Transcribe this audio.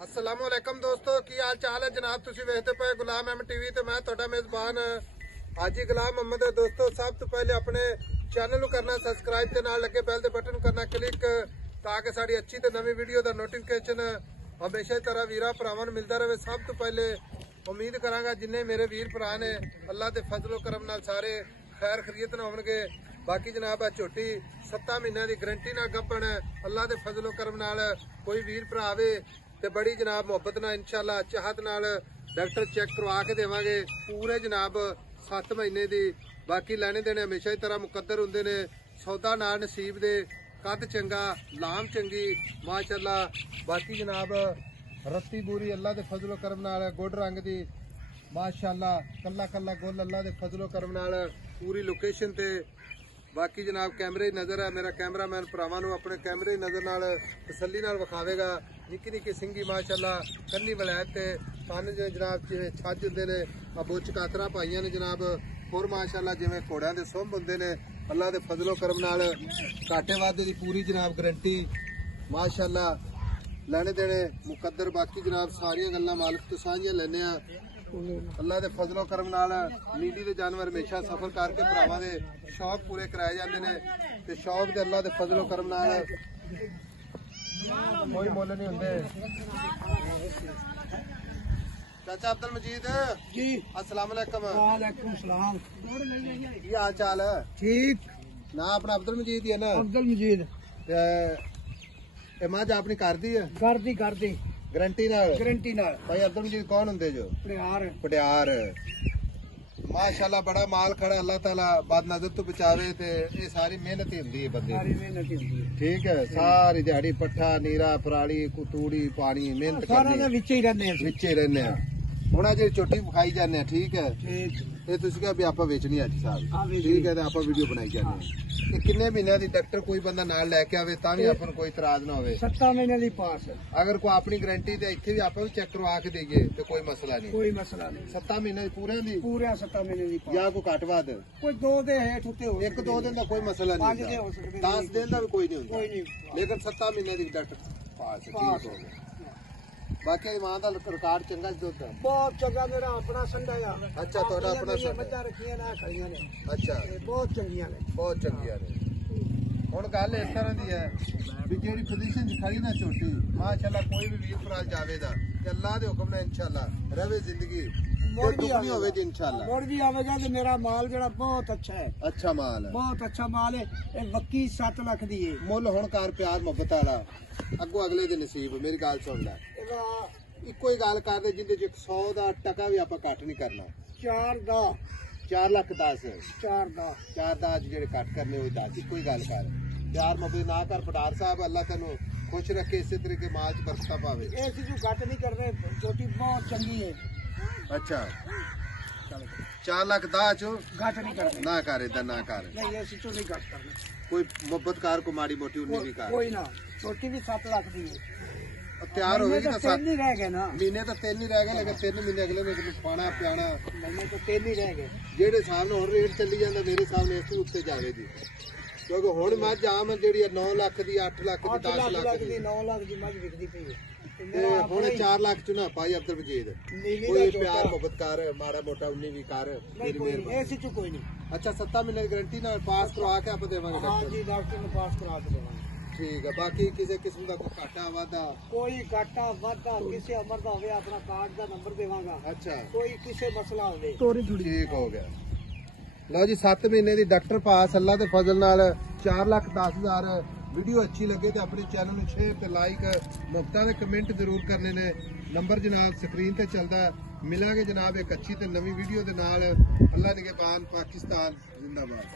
अस्सलाम वालेकुम दोस्तों की हाल चाल है जनाब तुसी वेखते पे गुलाम अहमद टीवी ते मैं तुहाडा मेजबान हाजी गुलाम अहमद है। दोस्तों सब तो पहले अपने चैनल करना सबसक्राइब के नाल लगे बेल दे बटन करना क्लिक ताकि साड़ी अच्छी ते नवी वीडियो दा नोटिफिकेशन हमेशा ही तरह वीरा भरावां नूं मिलदा रहे। सब तो पहले उम्मीद करांगा जिन्ने मेरे वीर भरा ने अल्लाह दे फजलो करम नाल सारे खैर खरीत न होणगे। बाकी जनाब है झोटी 7 महीनों की गारंटी नाल गब्बण अल्लाह दे फजलो करम नाल कोई वीर भरा आवे ते बड़ी जनाब मुहब्बत नाल इंशाअल्लाह चाहत नाल डॉक्टर चेक करवा के देवांगे पूरे जनाब 7 महीने दी। बाकी लेने देने हमेशा ही तरह मुकद्दर हुंदे ने सौदा नाल नसीब दे कद चंगा लाम चंगी माशाअल्लाह। बाकी जनाब रत्ती बूरी अल्लाह दे फजलो करम नाल गुड रंग दी माशाअल्लाह कल्ला कल्ला गुल अल्लाह दे फजलो करम नाल पूरी लोकेशन ते। बाकी जनाब कैमरे ही नजर है मेरा कैमरामैन भरावां नूं अपने कैमरे ही नजर नाल तसल्ली नाल विखावेगा। निक्की निक्की सिंगी माशाअल्लाह कन्नी वलैत ते तन जनाब जिवें छज हुंदे ने बुच कातरा पाईयां ने जनाब होर माशाअल्लाह जिवें घोड़ियां दे सुंभ हुंदे ने अल्लाह दे फजलो करम नाल घाटे वाधे दी पूरी जनाब गारंटी माशाअल्लाह लैने देने मुकद्दर। बाकी जनाब सारियां गल्लां मालिक तो साझियां लैने आ अल्लाह दे फजलो करम नाल। नीली दे जानवर हमेशा सफर करके भरावां दे शौक पूरे कराए जांदे ने ते शौक दे अल्लाह दे फजलो करम नाल कोई मुੱਲ नहीं हुंदे। चाचा अब्दुल मजीद जी अस्सलाम वालेकुम। वालेकुम सलाम। की हाल चाल है? ठीक ना अपना अब्दुल मजीद ही है ना? अब्दुल मजीद ते मझ अपनी कर दी है? कर दी गारंटी नाल भाई अब्दुल मजीद कौन हुंदे जो? पटियार माशाअल्लाह बड़ा माल खड़ा अल्लाह ताला बाद नजर तो बचावे ते ये सारी मेहनत ही हुंदी है बंदे ठीक है। सारी दिहाड़ी पट्ठा नीरा पराली कुतूड़ी पानी मेहनत करनी विच ही रहने हुण अज चोटी विखाई जाने ठीक है ये तुसीं कहा भी आपां वेचनी अज साहब ठीक है ते आपां वीडियो बनाई जाने किन्ने महीनों की डॉक्टर कोई बंदा नाल लैके आवे तां भी आपां नूं कोई इतराज ना होवे। 7 महीने दी पास अगर कोई अपनी गारंटी ते इत्थे भी आपां भी चेक करवा के देईए तो कोई मसला नहीं। 7 महीने पूरे 7 महीने दी या कोई घट वध कोई 2 दे हेठ उत्ते हो 1-2 दिन का कोई मसला नहीं 10 दिन का भी कोई नहीं हुंदा लेकिन 7 महीने की डॉक्टर पास हो गया। बाकी ईमान दा रिकॉर्ड चंगा दुध बहुत चंगा मेरा अपना संडा आ। अच्छा तोड़ा अपना मੱਝਾਂ रखियां ना खड़ियां ने अच्छा बहुत चंगियां ने हुण गल इस तरह दी है भी जेहड़ी पोजीशन च खड़ी ना झोटी माशाअल्लाह कोई भी वीर भरा जावेगा ते अल्लाह दे हुक्म ने इंशाअल्लाह रवे जिंदगी मोड़ भी नहीं होवे जी इंशाअल्लाह मोड़ भी आवेगा ते मेरा माल जेड़ा बहुत अच्छा है। अच्छा माल है बहुत अच्छा माल है। ये वक्की 7 लाख दी है मुल हुण कर प्यार मुहब्बत वाला अगो अगले दे नसीब मेरी गल सुन ले इको ही गल कर दे जिंदे 100 दा टका भी आपां कट नहीं करना 4 लाख 10 4 दा जेडे कट करने होई 10 इको ही गल कर प्यार मुहब्बत ना कर पटार साहब अल्लाह तेनू खुश रखे इसी तरीके माल च बरकत पावे। ऐसी जो घट नहीं कर रहे छोटी बहुत चंगी है। अच्छा 4 लाख 10 चो घट नहीं कर ना कर इधर ना कर नहीं ऐसी चो नहीं घट करना कोई मोहब्बत कार को माड़ी मोटी उन्नी भी कर कोई ना छोटी भी 7 लाख दी है तैयार होगी ना 3 ही रह गए ना महीने तो 3 ही रह गए लेकिन 3 महीने अगले में पाना प्याना महीने तो 3 ही रह गए जेडे साहब ने हुण रेट चली जांदा मेरे साहब ने इस उत्ते जावेगी क्योंकि हुण मझ आम जेडी 9 लाख दी 8 लाख दी 10 लाख दी 9 लाख दी मझ विकदी पई है ते हुण 4 लाख चुना पाई अब्दुल मजीद कोई प्यार मोहब्बत कर माड़ा मोटा उन्नी भी कर मेरी मेहरबानी ऐसी चो कोई नहीं। अच्छा 7 महीने की गारंटी ना पास करवा के आप देवांगे हां जी डॉक्टर ने पास करा के देवांगे ठीक है। बाकी किसी किस्म का कोई घाटा वाधा कोई घाटा वाधा किसी अमर का होवे अपना कार्ड का नंबर देवांगा। अच्छा कोई किसी मसला होवे ठीक हो गया। लो जी 7 महीने की डॉक्टर पास अल्लाह के फजल नाल 4,10,000 वीडियो अच्छी लगे तो अपने चैनल में शेयर ते लाइक मुफ्ता के कमेंट जरूर करने ने। नंबर जनाब स्क्रीन ते चलता मिलांगे जनाब एक अच्छी ते नवी वीडियो दे नाल। अल्लाह निगहबान पाकिस्तान जिंदाबाद।